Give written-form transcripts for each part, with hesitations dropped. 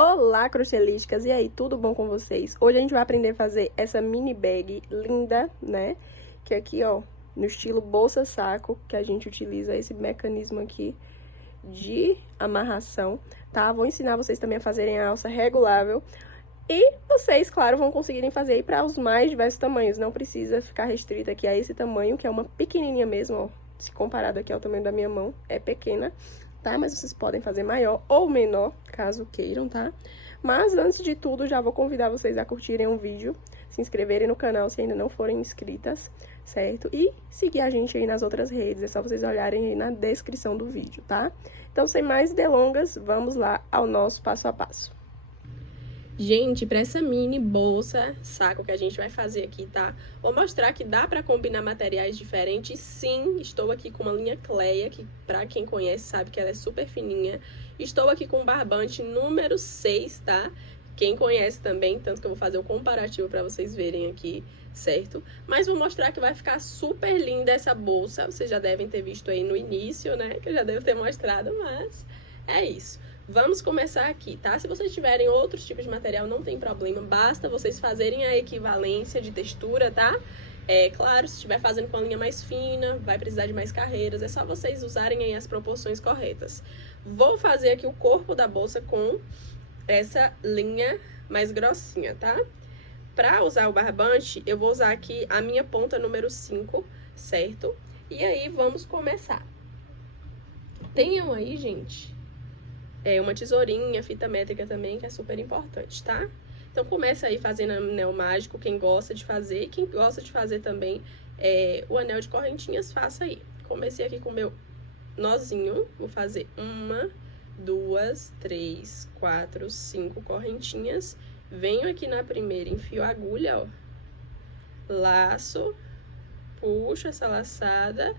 Olá, crochêlistas! E aí, tudo bom com vocês? Hoje a gente vai aprender a fazer essa mini bag linda, né? Que aqui, ó, no estilo bolsa-saco, que a gente utiliza esse mecanismo aqui de amarração, tá? Vou ensinar vocês também a fazerem a alça regulável. E vocês, claro, vão conseguirem fazer aí para os mais diversos tamanhos. Não precisa ficar restrita aqui a esse tamanho, que é uma pequenininha mesmo, ó. Se comparado aqui ao tamanho da minha mão, é pequena, tá? Mas vocês podem fazer maior ou menor, caso queiram, tá? Mas antes de tudo, já vou convidar vocês a curtirem o vídeo, se inscreverem no canal se ainda não forem inscritas, certo? E seguir a gente aí nas outras redes, é só vocês olharem aí na descrição do vídeo, tá? Então, sem mais delongas, vamos lá ao nosso passo a passo. Gente, para essa mini bolsa, saco que a gente vai fazer aqui, tá? Vou mostrar que dá para combinar materiais diferentes. Sim, estou aqui com uma linha Cleia, que para quem conhece sabe que ela é super fininha. Estou aqui com o barbante número 6, tá? Quem conhece também, tanto que eu vou fazer o comparativo para vocês verem aqui, certo? Mas vou mostrar que vai ficar super linda essa bolsa. Vocês já devem ter visto aí no início, né? Que eu já devo ter mostrado, mas é isso. Vamos começar aqui, tá? Se vocês tiverem outros tipos de material, não tem problema. Basta vocês fazerem a equivalência de textura, tá? É claro, se estiver fazendo com a linha mais fina, vai precisar de mais carreiras. É só vocês usarem aí as proporções corretas. Vou fazer aqui o corpo da bolsa com essa linha mais grossinha, tá? Pra usar o barbante, eu vou usar aqui a minha ponta número 5, certo? E aí, vamos começar. Tenham aí, gente, uma tesourinha, fita métrica também, que é super importante, tá? Então, começa aí fazendo anel mágico, quem gosta de fazer. Quem gosta de fazer também o anel de correntinhas, faça aí. Comecei aqui com o meu nozinho, vou fazer 1, 2, 3, 4, 5 correntinhas. Venho aqui na primeira, enfio a agulha, ó. Laço, puxo essa laçada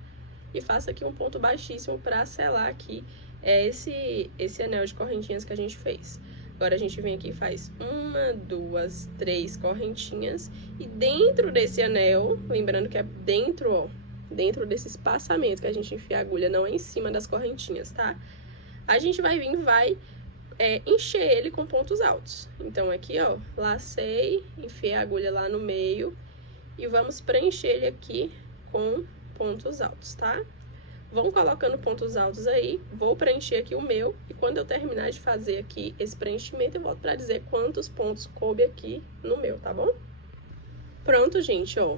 e faço aqui um ponto baixíssimo pra selar aqui esse anel de correntinhas que a gente fez. Agora, a gente vem aqui e faz 1, 2, 3 correntinhas. E dentro desse anel, lembrando que é dentro, ó, dentro desse espaçamento que a gente enfia a agulha, não é em cima das correntinhas, tá? A gente vai vir e vai encher ele com pontos altos. Então, aqui, ó, lacei, enfiei a agulha lá no meio e vamos preencher ele aqui com pontos altos, tá? Vão colocando pontos altos aí, vou preencher aqui o meu, e quando eu terminar de fazer aqui esse preenchimento, eu volto pra dizer quantos pontos coube aqui no meu, tá bom? Pronto, gente, ó,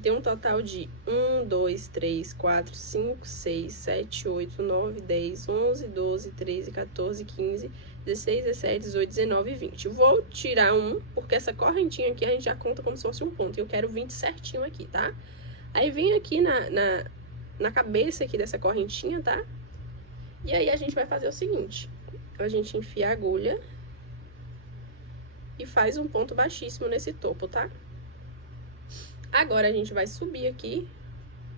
tem um total de 1, 2, 3, 4, 5, 6, 7, 8, 9, 10, 11, 12, 13, 14, 15, 16, 17, 18, 19 e 20. Vou tirar um, porque essa correntinha aqui a gente já conta como se fosse um ponto, e eu quero 20 certinho aqui, tá? Aí vem aqui na cabeça aqui dessa correntinha, tá? E aí, a gente vai fazer o seguinte. A gente enfia a agulha e faz um ponto baixíssimo nesse topo, tá? Agora, a gente vai subir aqui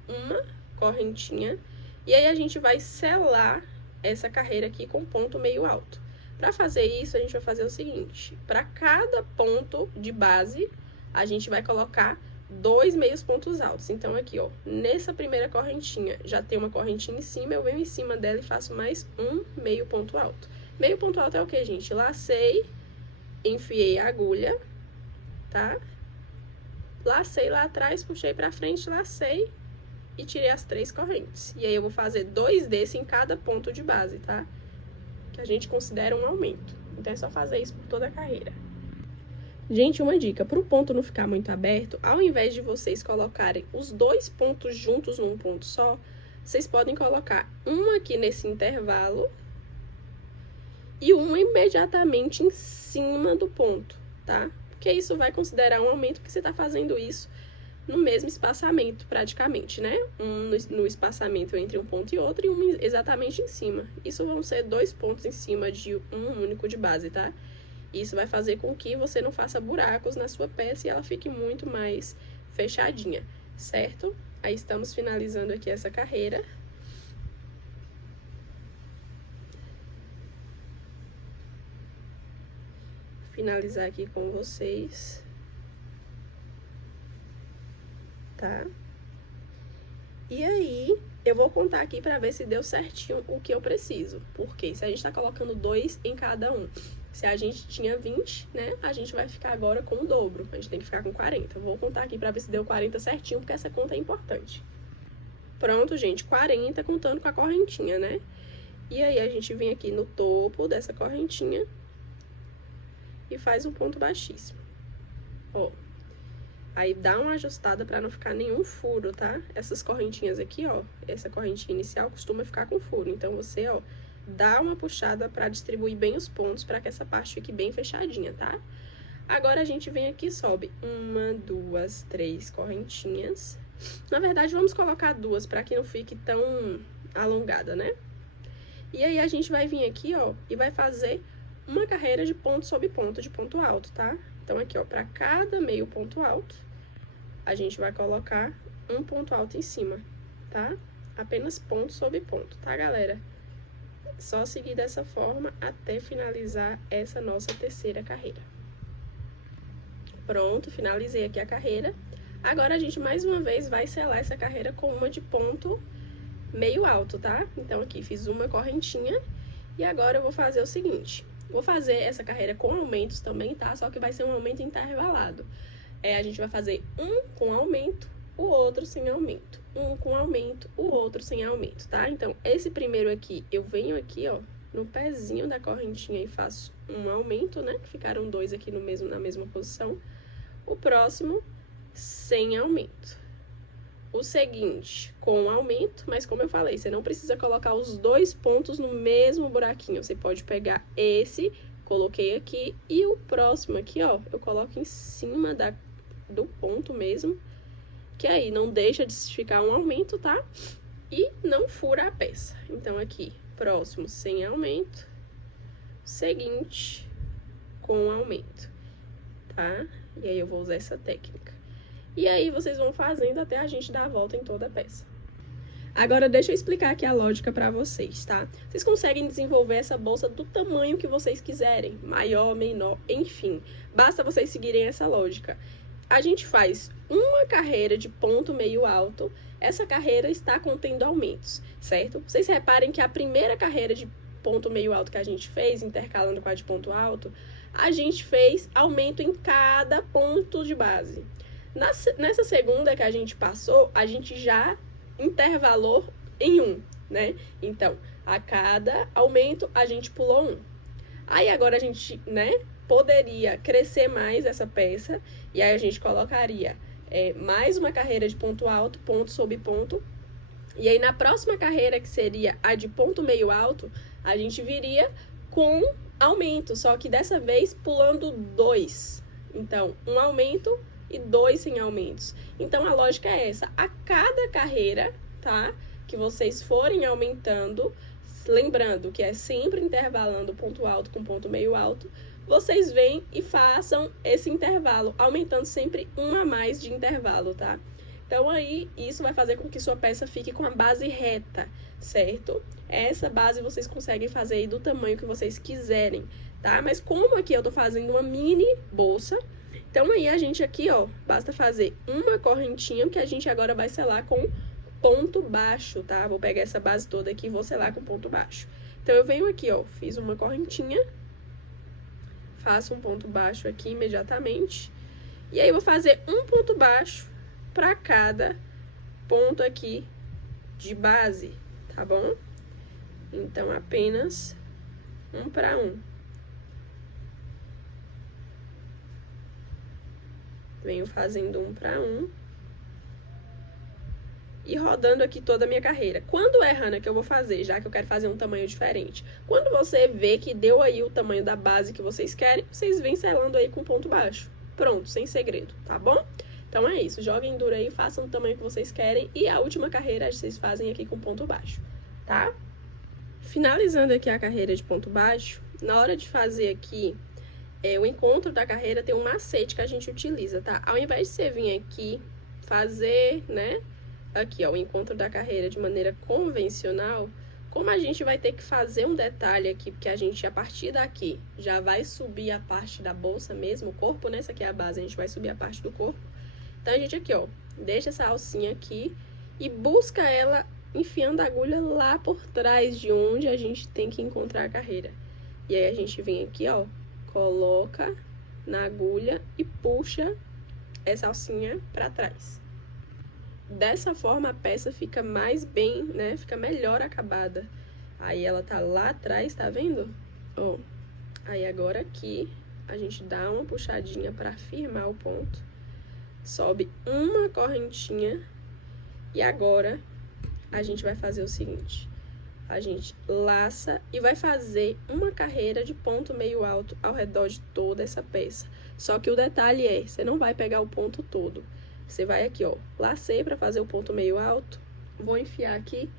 uma correntinha e aí a gente vai selar essa carreira aqui com ponto meio alto. Pra fazer isso, a gente vai fazer o seguinte. Pra cada ponto de base, a gente vai colocar 2 meios pontos altos. Então, aqui, ó, nessa primeira correntinha, já tem uma correntinha em cima, eu venho em cima dela e faço mais um meio ponto alto. Meio ponto alto é o que, gente? Lacei, enfiei a agulha, tá? Lacei lá atrás, puxei pra frente, lacei e tirei as 3 correntes. E aí, eu vou fazer 2 desse em cada ponto de base, tá? Que a gente considera um aumento. Então, é só fazer isso por toda a carreira. Gente, uma dica, para o ponto não ficar muito aberto, ao invés de vocês colocarem os 2 pontos juntos num ponto só, vocês podem colocar um aqui nesse intervalo e um imediatamente em cima do ponto, tá? Porque isso vai considerar um aumento, porque você tá fazendo isso no mesmo espaçamento, praticamente, né? Um no espaçamento entre um ponto e outro e um exatamente em cima. Isso vão ser 2 pontos em cima de um único de base, tá? Isso vai fazer com que você não faça buracos na sua peça e ela fique muito mais fechadinha, certo? Aí, estamos finalizando aqui essa carreira. Finalizar aqui com vocês. Tá? E aí, eu vou contar aqui pra ver se deu certinho o que eu preciso. Porque se a gente tá colocando 2 em cada um Se a gente tinha 20, né, a gente vai ficar agora com o dobro. A gente tem que ficar com 40. Vou contar aqui pra ver se deu 40 certinho, porque essa conta é importante. Pronto, gente, 40 contando com a correntinha, né? E aí, a gente vem aqui no topo dessa correntinha e faz um ponto baixíssimo. Ó. Aí, dá uma ajustada pra não ficar nenhum furo, tá? Essas correntinhas aqui, ó, essa correntinha inicial costuma ficar com furo. Então, você, ó, dá uma puxada pra distribuir bem os pontos pra que essa parte fique bem fechadinha, tá? Agora, a gente vem aqui e sobe 1, 2, 3 correntinhas. Na verdade, vamos colocar 2 pra que não fique tão alongada, né? E aí, a gente vai vir aqui, ó, e vai fazer uma carreira de ponto sobre ponto, de ponto alto, tá? Então, aqui, ó, pra cada meio ponto alto, a gente vai colocar um ponto alto em cima, tá? Apenas ponto sobre ponto, tá, galera? Só seguir dessa forma até finalizar essa nossa terceira carreira. Pronto, finalizei aqui a carreira. Agora, a gente, mais uma vez, vai selar essa carreira com uma de ponto meio alto, tá? Então, aqui, fiz uma correntinha. E agora, eu vou fazer o seguinte. Vou fazer essa carreira com aumentos também, tá? Só que vai ser um aumento intervalado. A gente vai fazer um com aumento, o outro sem aumento. Um com aumento, o outro sem aumento, tá? Então, esse primeiro aqui, eu venho aqui, ó, no pezinho da correntinha e faço um aumento, né? Ficaram 2 aqui na mesma posição. O próximo, sem aumento. O seguinte, com aumento, mas como eu falei, você não precisa colocar os 2 pontos no mesmo buraquinho. Você pode pegar esse, coloquei aqui, e o próximo aqui, ó, eu coloco em cima do ponto mesmo, que aí não deixa de ficar um aumento, tá? E não fura a peça. Então, aqui, próximo sem aumento, seguinte com aumento, tá? E aí, eu vou usar essa técnica. E aí, vocês vão fazendo até a gente dar a volta em toda a peça. Agora, deixa eu explicar aqui a lógica pra vocês, tá? Vocês conseguem desenvolver essa bolsa do tamanho que vocês quiserem, maior, menor, enfim. Basta vocês seguirem essa lógica. A gente faz uma carreira de ponto meio alto, essa carreira está contendo aumentos, certo? Vocês reparem que a primeira carreira de ponto meio alto que a gente fez, intercalando com a de ponto alto, a gente fez aumento em cada ponto de base. Nessa segunda que a gente passou, a gente já intervalou em 1, né? Então, a cada aumento, a gente pulou 1. Aí, agora, a gente, né, poderia crescer mais essa peça, e aí a gente colocaria mais uma carreira de ponto alto, ponto sobre ponto, e aí, na próxima carreira, que seria a de ponto meio alto, a gente viria com aumento, só que dessa vez pulando 2. Então, um aumento e 2 sem aumentos. Então, a lógica é essa. A cada carreira, tá? Que vocês forem aumentando, lembrando que é sempre intervalando ponto alto com ponto meio alto, vocês vêm e façam esse intervalo, aumentando sempre um a mais de intervalo, tá? Então, aí, isso vai fazer com que sua peça fique com a base reta, certo? Essa base vocês conseguem fazer aí do tamanho que vocês quiserem, tá? Mas como aqui eu tô fazendo uma mini bolsa, então, aí, a gente aqui, ó, basta fazer uma correntinha, que a gente agora vai selar com ponto baixo, tá? Vou pegar essa base toda aqui e vou selar com ponto baixo. Então, eu venho aqui, ó, fiz uma correntinha, faço um ponto baixo aqui imediatamente, e aí, vou fazer um ponto baixo para cada ponto aqui de base, tá bom? Então, apenas um para um. Venho fazendo um para um e rodando aqui toda a minha carreira. Quando é, Hannah, que eu vou fazer, já que eu quero fazer um tamanho diferente? Quando você vê que deu aí o tamanho da base que vocês querem, vocês vêm selando aí com ponto baixo. Pronto, sem segredo, tá bom? Então, é isso. Joguem duro aí, façam o tamanho que vocês querem. E a última carreira vocês fazem aqui com ponto baixo, tá? Finalizando aqui a carreira de ponto baixo, na hora de fazer aqui o encontro da carreira, tem um macete que a gente utiliza, tá? Ao invés de você vir aqui fazer, né, aqui, ó, o encontro da carreira de maneira convencional, como a gente vai ter que fazer um detalhe aqui, porque a gente, a partir daqui, já vai subir a parte da bolsa mesmo, o corpo, né? Essa aqui é a base, a gente vai subir a parte do corpo. Então, a gente aqui, ó, deixa essa alcinha aqui e busca ela enfiando a agulha lá por trás de onde a gente tem que encontrar a carreira. E aí, a gente vem aqui, ó, coloca na agulha e puxa essa alcinha pra trás. Dessa forma, a peça fica mais bem, né? Fica melhor acabada. Aí ela tá lá atrás, tá vendo? Ó, aí agora aqui, a gente dá uma puxadinha pra firmar o ponto. Sobe uma correntinha. E agora, a gente vai fazer o seguinte. A gente laça e vai fazer uma carreira de ponto meio alto ao redor de toda essa peça. Só que o detalhe é, você não vai pegar o ponto todo. Você vai aqui, ó, lacei para fazer o ponto meio alto, vou enfiar aqui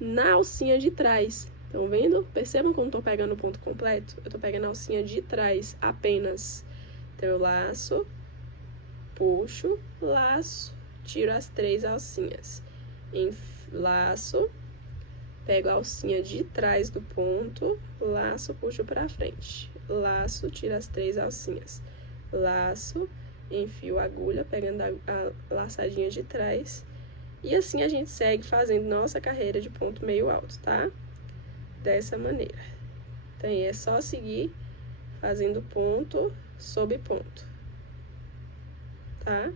na alcinha de trás. Estão vendo? Percebam como eu tô pegando o ponto completo? Eu tô pegando a alcinha de trás apenas. Então, eu laço, puxo, laço, tiro as 3 alcinhas. Laço, pego a alcinha de trás do ponto, laço, puxo pra frente. Laço, tiro as 3 alcinhas. Laço, enfio a agulha, pegando a laçadinha de trás. E assim a gente segue fazendo nossa carreira de ponto meio alto, tá? Dessa maneira. Então, aí é só seguir fazendo ponto sobre ponto, tá?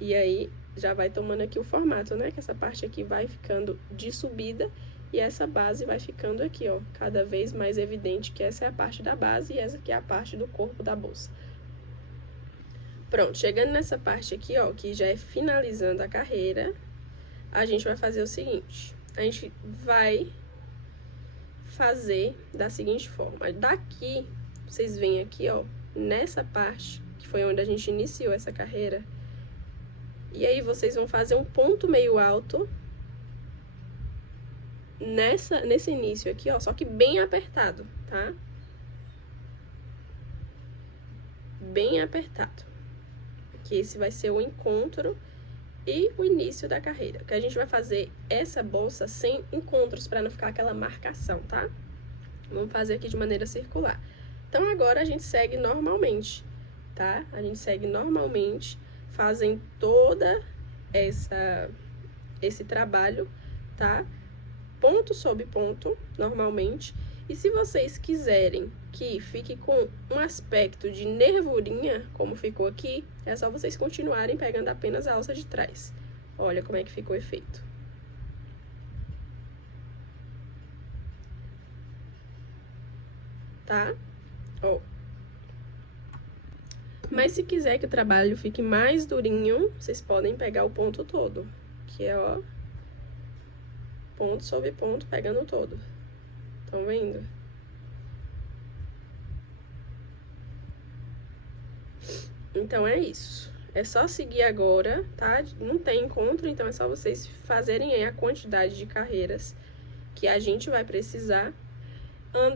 E aí, já vai tomando aqui o formato, né? Que essa parte aqui vai ficando de subida e essa base vai ficando aqui, ó. Cada vez mais evidente que essa é a parte da base e essa aqui é a parte do corpo da bolsa. Pronto, chegando nessa parte aqui, ó, que já é finalizando a carreira, a gente vai fazer o seguinte. A gente vai fazer da seguinte forma. Daqui, vocês veem aqui, ó, nessa parte, que foi onde a gente iniciou essa carreira. E aí, vocês vão fazer um ponto meio alto nesse início aqui, ó, só que bem apertado, tá? Bem apertado. Que esse vai ser o encontro e o início da carreira. Que a gente vai fazer essa bolsa sem encontros, para não ficar aquela marcação, tá? Vamos fazer aqui de maneira circular. Então, agora a gente segue normalmente, tá? A gente segue normalmente, fazem toda esse trabalho, tá? Ponto sobre ponto, normalmente. E se vocês quiserem que fique com um aspecto de nervurinha, como ficou aqui, é só vocês continuarem pegando apenas a alça de trás. Olha como é que ficou o efeito. Tá? Ó. Mas se quiser que o trabalho fique mais durinho, vocês podem pegar o ponto todo. Que é, ó, ponto sobre ponto, pegando todo. Estão vendo? Então, é isso. É só seguir agora, tá? Não tem encontro, então é só vocês fazerem aí a quantidade de carreiras que a gente vai precisar.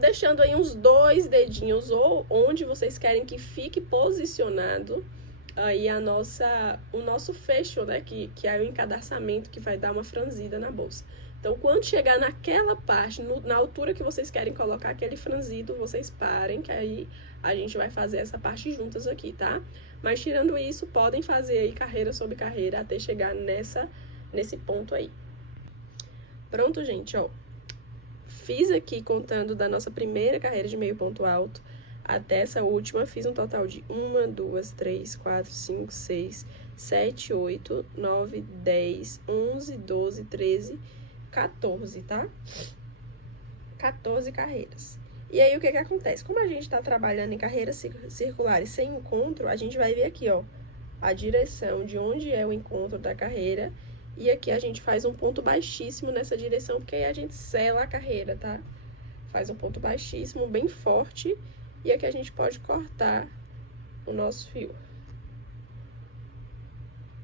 Deixando aí uns 2 dedinhos, ou onde vocês querem que fique posicionado aí o nosso fecho, né? Que é o encadarçamento que vai dar uma franzida na bolsa. Então, quando chegar naquela parte, na altura que vocês querem colocar aquele franzido, vocês parem, que aí a gente vai fazer essa parte juntas aqui, tá? Mas tirando isso, podem fazer aí carreira sobre carreira até chegar nesse ponto aí. Pronto, gente, ó. Fiz aqui contando da nossa primeira carreira de meio ponto alto até essa última, fiz um total de 1, 2, 3, 4, 5, 6, 7, 8, 9, 10, 11, 12, 13, 14, tá? 14 carreiras. E aí, o que acontece? Como a gente tá trabalhando em carreiras circulares sem encontro, a gente vai ver aqui, ó, a direção de onde é o encontro da carreira. E aqui a gente faz um ponto baixíssimo nessa direção, porque aí a gente sela a carreira, tá? Faz um ponto baixíssimo, bem forte. E aqui a gente pode cortar o nosso fio.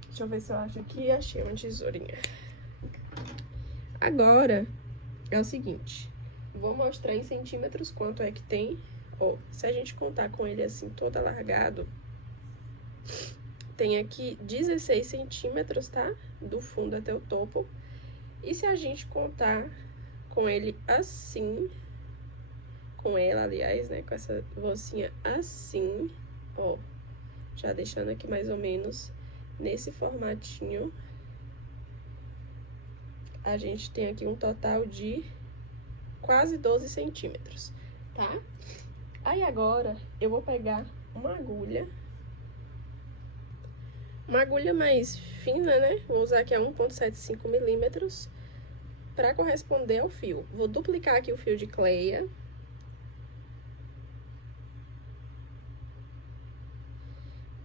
Deixa eu ver se eu acho aqui. Achei uma tesourinha. Agora, é o seguinte. Vou mostrar em centímetros quanto é que tem. Ó, se a gente contar com ele assim, todo alargado, tem aqui 16 centímetros, tá? Do fundo até o topo. E se a gente contar com ele assim, com ela, aliás, né? Com essa bolsinha assim, ó. Já deixando aqui mais ou menos nesse formatinho. A gente tem aqui um total de quase 12 centímetros, tá? Aí agora, eu vou pegar uma agulha mais fina, né? Vou usar aqui a 1,75 milímetros para corresponder ao fio. Vou duplicar aqui o fio de cleia.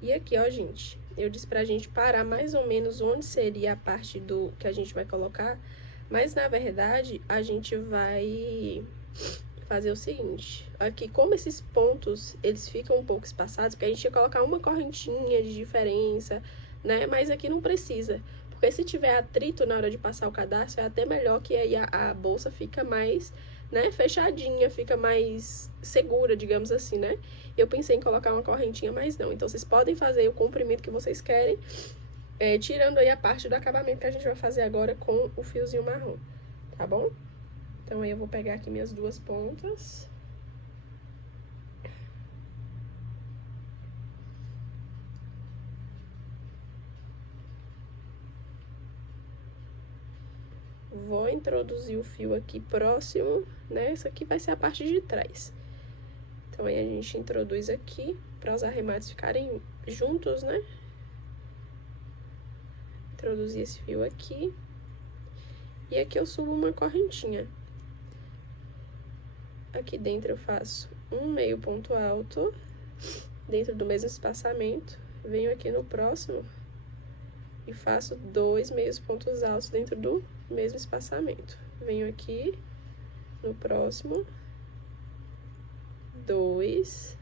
E aqui, ó, gente, eu disse pra gente parar mais ou menos onde seria a parte do que a gente vai colocar, mas na verdade a gente vai fazer o seguinte, aqui como esses pontos, eles ficam um pouco espaçados, porque a gente ia colocar uma correntinha de diferença, né, mas aqui não precisa, porque se tiver atrito na hora de passar o cadarço, é até melhor que aí a bolsa fica mais, né, fechadinha, fica mais segura, digamos assim, né. Eu pensei em colocar uma correntinha, mas não. Então, vocês podem fazer o comprimento que vocês querem, tirando aí a parte do acabamento que a gente vai fazer agora com o fiozinho marrom, tá bom? Então, aí eu vou pegar aqui minhas duas pontas. Vou introduzir o fio aqui próximo, né? Essa aqui vai ser a parte de trás. Então, aí a gente introduz aqui, para os arremates ficarem juntos, né? Introduzir esse fio aqui. E aqui eu subo uma correntinha. Aqui dentro eu faço um meio ponto alto, dentro do mesmo espaçamento. Venho aqui no próximo e faço 2 meios pontos altos dentro do mesmo espaçamento. Venho aqui no próximo, 2.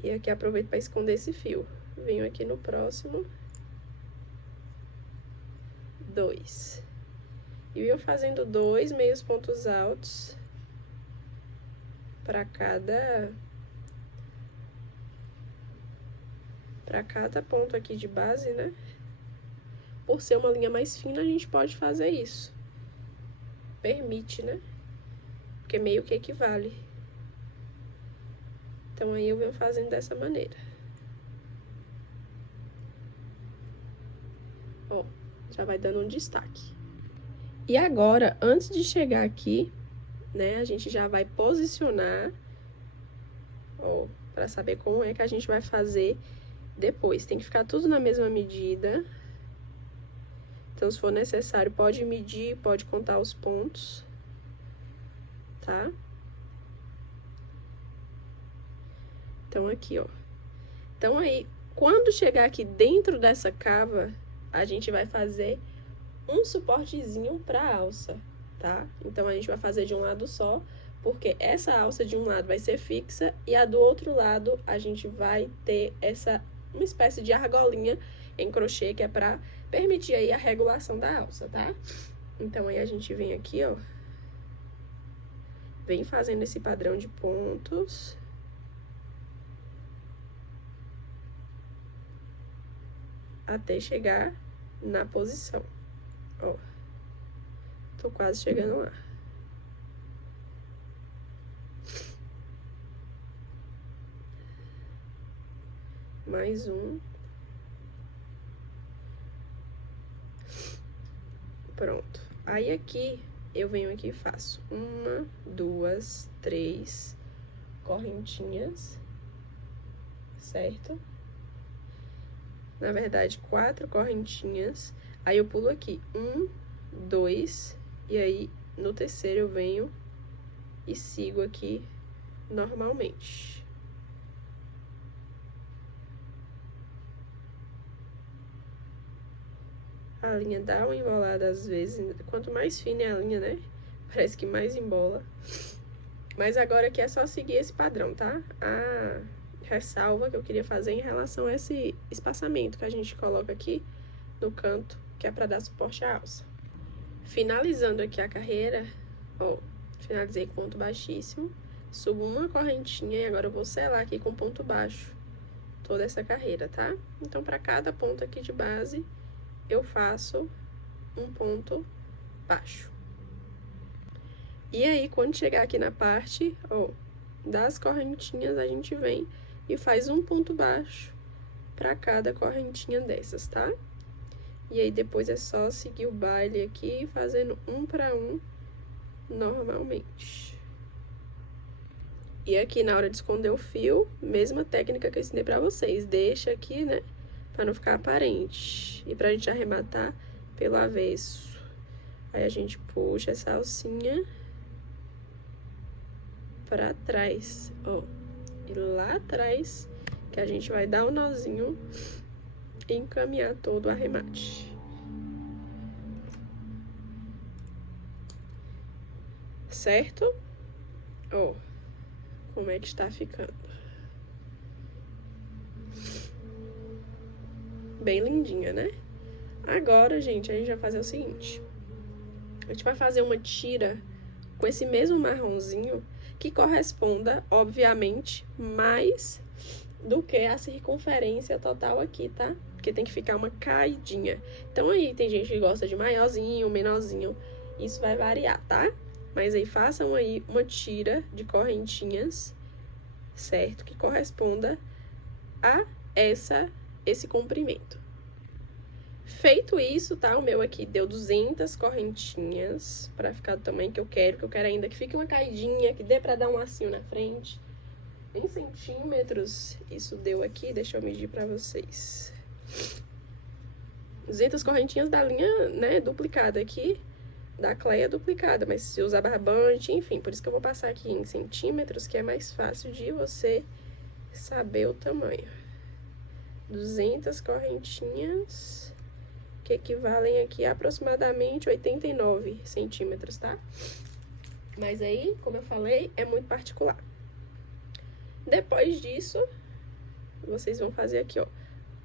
E aqui aproveito para esconder esse fio. Venho aqui no próximo, 2. E eu fazendo 2 meios pontos altos para cada ponto aqui de base, né? Por ser uma linha mais fina, a gente pode fazer isso. Permite, né? Porque meio que equivale. Então, aí eu venho fazendo dessa maneira. Ó, já vai dando um destaque. E agora, antes de chegar aqui, né, a gente já vai posicionar, ó, pra saber como é que a gente vai fazer depois. Tem que ficar tudo na mesma medida. Então, se for necessário, pode medir, pode contar os pontos, tá? Então, aqui, ó. Então, aí, quando chegar aqui dentro dessa cava, a gente vai fazer um suportezinho pra alça, tá? Então, a gente vai fazer de um lado só, porque essa alça de um lado vai ser fixa e a do outro lado a gente vai ter uma espécie de argolinha em crochê, que é pra permitir aí a regulação da alça, tá? Então, aí a gente vem aqui, ó, vem fazendo esse padrão de pontos. Até chegar na posição, ó. Tô quase chegando lá. Mais um. Pronto. Aí, aqui, eu venho aqui e faço 1, 2, 3 correntinhas, certo? Na verdade, 4 correntinhas. Aí, eu pulo aqui 1, 2, e aí, no terceiro, eu venho e sigo aqui normalmente. A linha dá uma embolada às vezes, quanto mais fina é a linha, né? Parece que mais embola. Mas agora aqui é só seguir esse padrão, tá? A ressalva que eu queria fazer em relação a esse espaçamento que a gente coloca aqui no canto, que é pra dar suporte à alça. Finalizando aqui a carreira, ó, finalizei com ponto baixíssimo, subo uma correntinha e agora eu vou selar aqui com ponto baixo toda essa carreira, tá? Então, pra cada ponto aqui de base, eu faço um ponto baixo. E aí, quando chegar aqui na parte, ó, das correntinhas, a gente vem e faz um ponto baixo pra cada correntinha dessas, tá? E aí, depois é só seguir o baile aqui, fazendo um pra um, normalmente. E aqui na hora de esconder o fio, mesma técnica que eu ensinei pra vocês. Deixa aqui, né, pra não ficar aparente. E pra gente arrematar pelo avesso. Aí a gente puxa essa alcinha pra trás, ó. E lá atrás que a gente vai dar o nozinho e encaminhar todo o arremate. Certo? Ó, como é que está ficando. Bem lindinha, né? Agora, gente, a gente vai fazer o seguinte. A gente vai fazer uma tira com esse mesmo marronzinho que corresponda, obviamente, mais do que a circunferência total aqui, tá? Porque tem que ficar uma caidinha. Então aí, tem gente que gosta de maiorzinho, menorzinho, isso vai variar, tá? Mas aí façam aí uma tira de correntinhas, certo? Que corresponda a esse comprimento. Feito isso, tá? O meu aqui deu 200 correntinhas pra ficar do tamanho que eu quero ainda que fique uma caidinha, que dê pra dar um lacinho na frente. Em centímetros, isso deu aqui, deixa eu medir pra vocês. 200 correntinhas da linha, né, duplicada aqui, da Cleia duplicada, mas se usar barbante, enfim, por isso que eu vou passar aqui em centímetros, que é mais fácil de você saber o tamanho. 200 correntinhas, que equivalem aqui a aproximadamente 89 centímetros, tá? Mas aí, como eu falei, é muito particular. Depois disso, vocês vão fazer aqui, ó,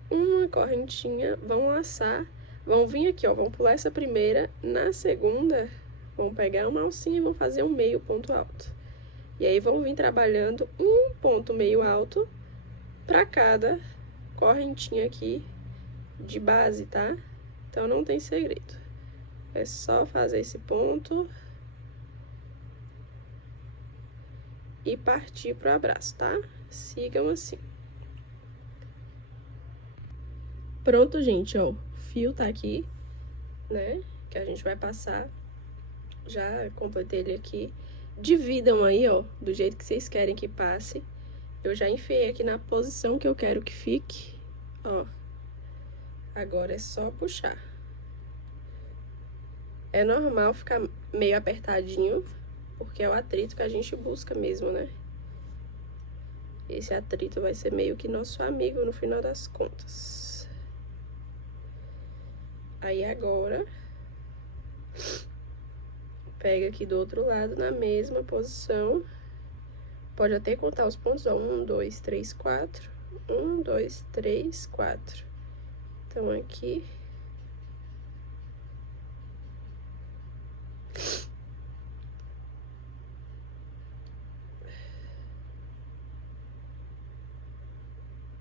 uma correntinha, vão laçar, vão vir aqui, ó, vão pular essa primeira, na segunda, vão pegar uma alcinha e vão fazer um meio ponto alto. E aí, vão vir trabalhando um ponto meio alto pra cada correntinha aqui de base, tá? Então, não tem segredo. É só fazer esse ponto e partir pro abraço, tá? Sigam assim. Pronto, gente, ó. O fio tá aqui, né? Que a gente vai passar. Já completei ele aqui. Dividam aí, ó, do jeito que vocês querem que passe. Eu já enfiei aqui na posição que eu quero que fique, ó. Agora é só puxar. É normal ficar meio apertadinho, porque é o atrito que a gente busca mesmo, né? Esse atrito vai ser meio que nosso amigo no final das contas. Aí agora, pega aqui do outro lado na mesma posição. Pode até contar os pontos, ó. 1, 2, 3, 4. 1, 2, 3, 4. Então, aqui.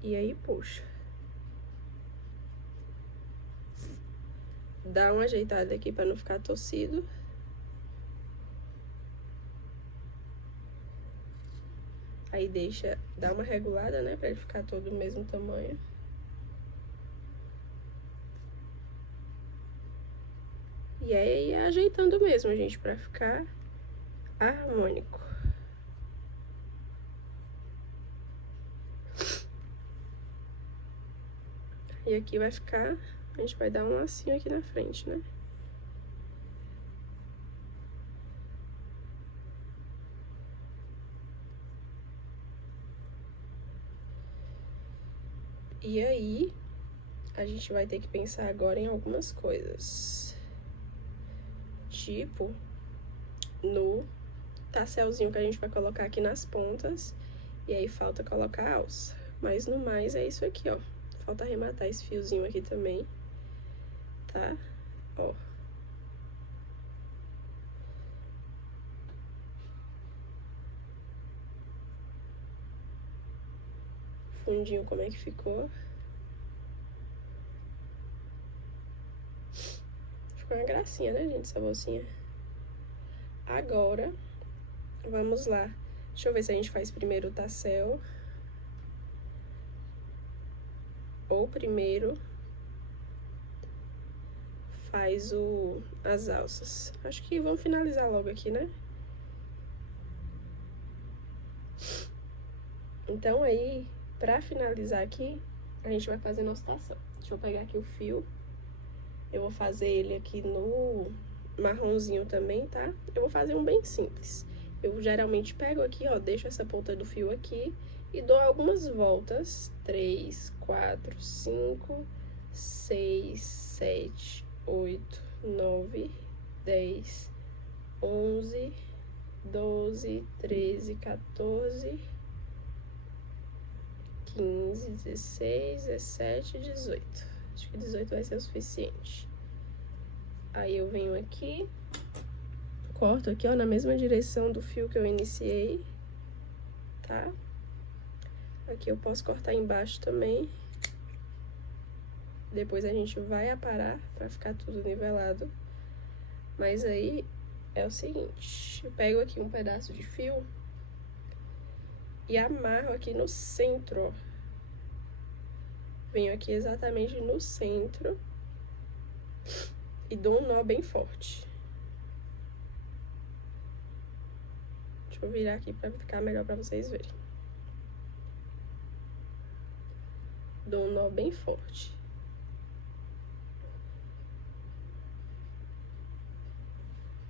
E aí, puxa. Dá uma ajeitada aqui pra não ficar torcido. Aí deixa, dá uma regulada, né, pra ele ficar todo do mesmo tamanho. E aí, ajeitando mesmo, gente, pra ficar harmônico. E aqui vai ficar, a gente vai dar um lacinho aqui na frente, né? E aí, a gente vai ter que pensar agora em algumas coisas. Tipo, no tasselzinho que a gente vai colocar aqui nas pontas. E aí, falta colocar a alça. Mas no mais, é isso aqui, ó. Falta arrematar esse fiozinho aqui também, tá? Ó. Fundinho, como é que ficou? Ficou uma gracinha, né, gente, essa bolsinha? Agora, vamos lá. Deixa eu ver se a gente faz primeiro o tassel. Ou primeiro faz as alças. Acho que vamos finalizar logo aqui, né? Então, aí, pra finalizar aqui, a gente vai fazer nossa tação. Deixa eu pegar aqui o fio. Eu vou fazer ele aqui no marronzinho também, tá? Eu vou fazer um bem simples. Eu geralmente pego aqui, ó, deixo essa ponta do fio aqui e dou algumas voltas. 3, 4, 5, 6, 7, 8, 9, 10, 11, 12, 13, 14, 15, 16, 17, 18. Acho que 18 vai ser o suficiente. Aí eu venho aqui, corto aqui, ó, na mesma direção do fio que eu iniciei, tá? Aqui eu posso cortar embaixo também. Depois a gente vai aparar pra ficar tudo nivelado. Mas aí é o seguinte, eu pego aqui um pedaço de fio e amarro aqui no centro, ó. Venho aqui exatamente no centro e dou um nó bem forte. Deixa eu virar aqui pra ficar melhor pra vocês verem. Dou um nó bem forte.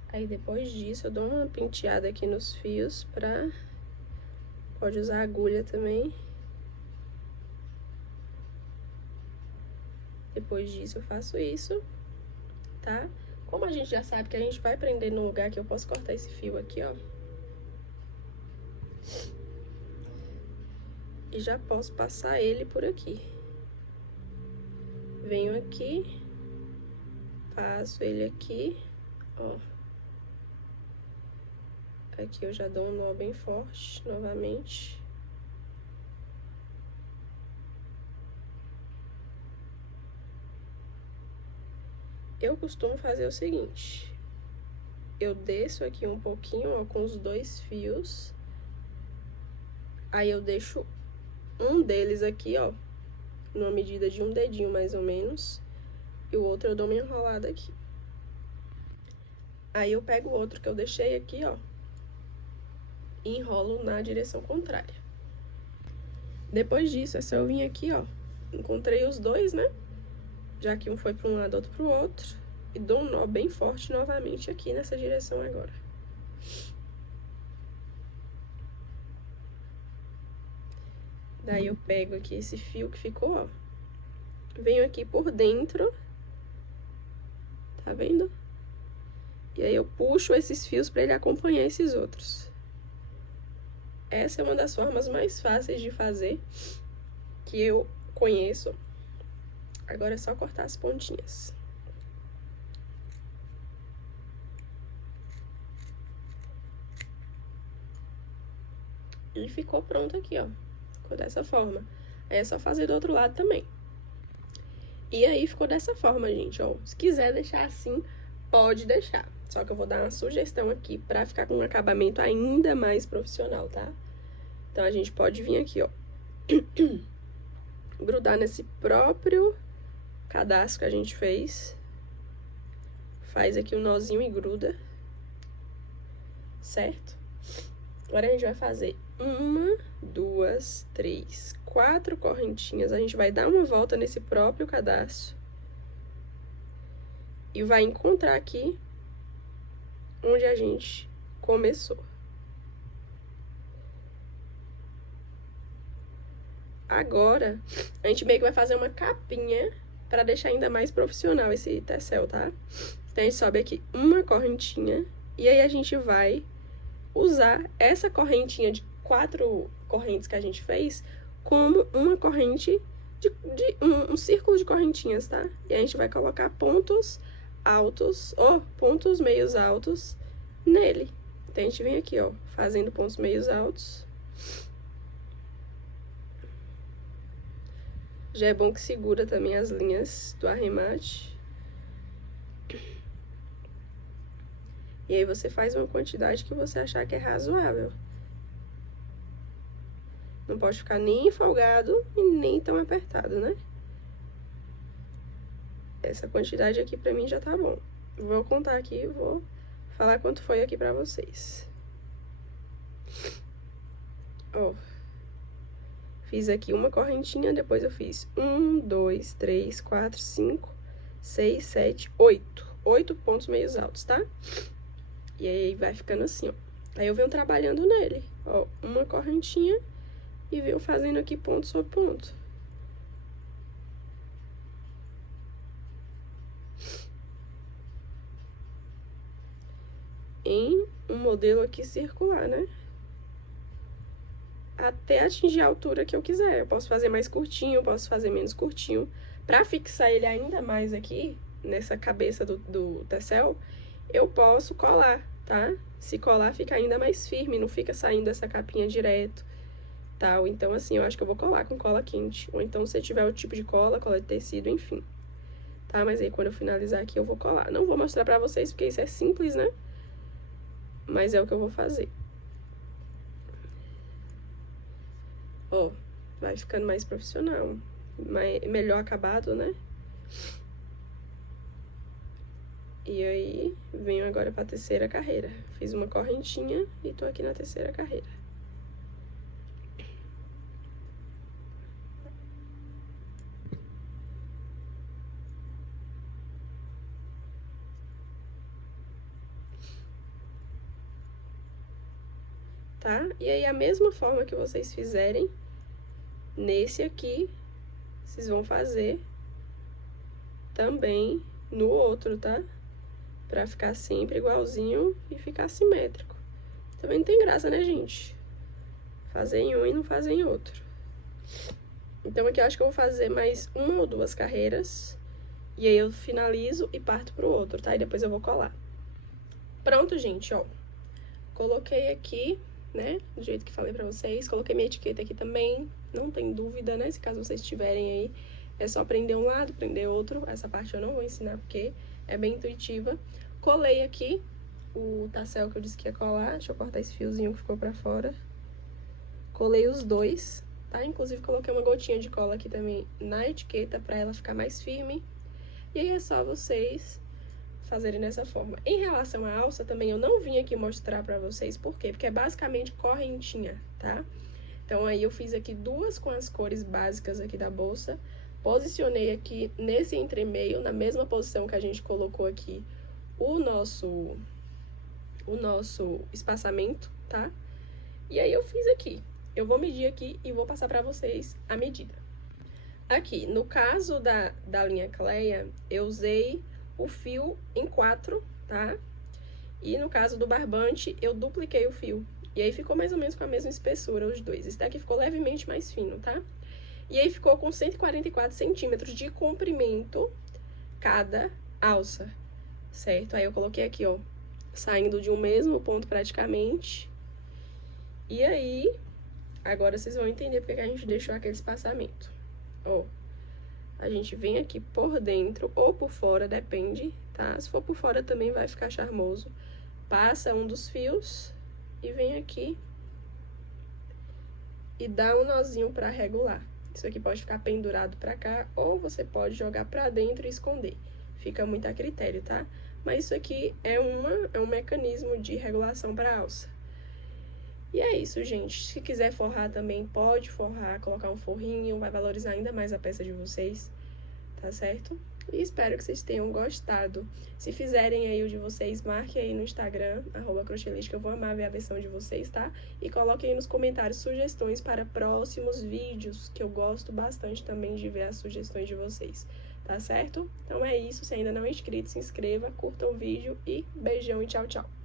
Aí depois disso eu dou uma penteada aqui nos fios pra... Pode usar agulha também. Depois disso eu faço isso, tá? Como a gente já sabe que a gente vai prender no lugar que eu posso cortar esse fio aqui, ó. E já posso passar ele por aqui. Venho aqui, passo ele aqui, ó. Aqui eu já dou um nó bem forte, novamente. Eu costumo fazer o seguinte, eu desço aqui um pouquinho, ó, com os 2 fios. Aí eu deixo um deles aqui, ó, numa medida de um dedinho mais ou menos. E o outro eu dou uma enrolada aqui. Aí eu pego o outro que eu deixei aqui, ó, e enrolo na direção contrária. Depois disso, é só eu vir aqui, ó, encontrei os 2, né? Já que um foi para um lado, outro para o outro. E dou um nó bem forte novamente aqui nessa direção agora. Daí eu pego aqui esse fio que ficou, ó. Venho aqui por dentro. Tá vendo? E aí eu puxo esses fios para ele acompanhar esses outros. Essa é uma das formas mais fáceis de fazer que eu conheço. Agora é só cortar as pontinhas. E ficou pronto aqui, ó. Ficou dessa forma. Aí é só fazer do outro lado também. E aí ficou dessa forma, gente, ó. Se quiser deixar assim, pode deixar. Só que eu vou dar uma sugestão aqui pra ficar com um acabamento ainda mais profissional, tá? Então a gente pode vir aqui, ó. Grudar nesse próprio cadastro que a gente fez. Faz aqui um nozinho e gruda. Certo? Agora a gente vai fazer 1, 2, 3, 4 correntinhas. A gente vai dar uma volta nesse próprio cadastro. E vai encontrar aqui onde a gente começou. Agora, a gente meio que vai fazer uma capinha pra deixar ainda mais profissional esse tecel, tá? Então, a gente sobe aqui uma correntinha e aí a gente vai usar essa correntinha de 4 correntes que a gente fez como uma corrente um círculo de correntinhas, tá? E a gente vai colocar pontos altos ou pontos meios altos nele. Então, a gente vem aqui, ó, fazendo pontos meios altos. Já é bom que segura também as linhas do arremate. E aí você faz uma quantidade que você achar que é razoável. Não pode ficar nem folgado e nem tão apertado, né? Essa quantidade aqui pra mim já tá bom. Vou contar aqui e vou falar quanto foi aqui pra vocês. Ó. Fiz aqui uma correntinha, depois eu fiz 1, 2, 3, 4, 5, 6, 7, 8. 8 pontos meios altos, tá? E aí vai ficando assim, ó. Aí eu venho trabalhando nele, ó, uma correntinha e venho fazendo aqui ponto sobre ponto. Em um modelo aqui circular, né? Até atingir a altura que eu quiser. Eu posso fazer mais curtinho, posso fazer menos curtinho. Pra fixar ele ainda mais aqui, nessa cabeça do tecel, eu posso colar, tá? Se colar, fica ainda mais firme, não fica saindo essa capinha direto, tal. Então, assim, eu acho que eu vou colar com cola quente. Ou então, se tiver o tipo de cola de tecido, enfim. Tá? Mas aí, quando eu finalizar aqui, eu vou colar. Não vou mostrar pra vocês, porque isso é simples, né? Mas é o que eu vou fazer. Ó, vai ficando mais profissional, melhor acabado, né? E aí, venho agora pra terceira carreira. Fiz uma correntinha e tô aqui na terceira carreira. Tá? E aí, a mesma forma que vocês fizerem nesse aqui, vocês vão fazer também no outro, tá? Pra ficar sempre igualzinho e ficar simétrico. Também não tem graça, né, gente? Fazer em um e não fazer em outro. Então, aqui eu acho que eu vou fazer mais uma ou duas carreiras. E aí, eu finalizo e parto pro outro, tá? E depois eu vou colar. Pronto, gente, ó. Coloquei aqui, né, do jeito que falei pra vocês. Coloquei minha etiqueta aqui também, não tem dúvida, né, se caso vocês tiverem aí, é só prender um lado, prender outro. Essa parte eu não vou ensinar porque é bem intuitiva. Colei aqui o tassel que eu disse que ia colar, deixa eu cortar esse fiozinho que ficou pra fora. Colei os dois, tá? Inclusive coloquei uma gotinha de cola aqui também na etiqueta pra ela ficar mais firme. E aí é só vocês fazerem dessa forma. Em relação à alça, também eu não vim aqui mostrar pra vocês por quê? Porque é basicamente correntinha, tá? Então, aí eu fiz aqui duas com as cores básicas aqui da bolsa. Posicionei aqui nesse entremeio, na mesma posição que a gente colocou aqui o nosso espaçamento, tá? E aí eu fiz aqui. Eu vou medir aqui e vou passar pra vocês a medida. Aqui, no caso da linha Cleia, eu usei o fio em 4, tá? E no caso do barbante, eu dupliquei o fio. E aí ficou mais ou menos com a mesma espessura, os dois. Esse daqui ficou levemente mais fino, tá? E aí ficou com 144 centímetros de comprimento cada alça, certo? Aí eu coloquei aqui, ó, saindo de um mesmo ponto praticamente. E aí, agora vocês vão entender porque a gente deixou aquele espaçamento. Ó, a gente vem aqui por dentro ou por fora, depende, tá? Se for por fora também vai ficar charmoso. Passa um dos fios e vem aqui e dá um nozinho pra regular. Isso aqui pode ficar pendurado pra cá ou você pode jogar pra dentro e esconder. Fica muito a critério, tá? Mas isso aqui é um mecanismo de regulação pra alça. E é isso, gente. Se quiser forrar também, pode forrar, colocar um forrinho, vai valorizar ainda mais a peça de vocês, tá certo? E espero que vocês tenham gostado. Se fizerem aí o de vocês, marquem aí no Instagram, @crochelist, que eu vou amar ver a versão de vocês, tá? E coloquem aí nos comentários sugestões para próximos vídeos, que eu gosto bastante também de ver as sugestões de vocês, tá certo? Então é isso, se ainda não é inscrito, se inscreva, curta o vídeo e beijão e tchau, tchau!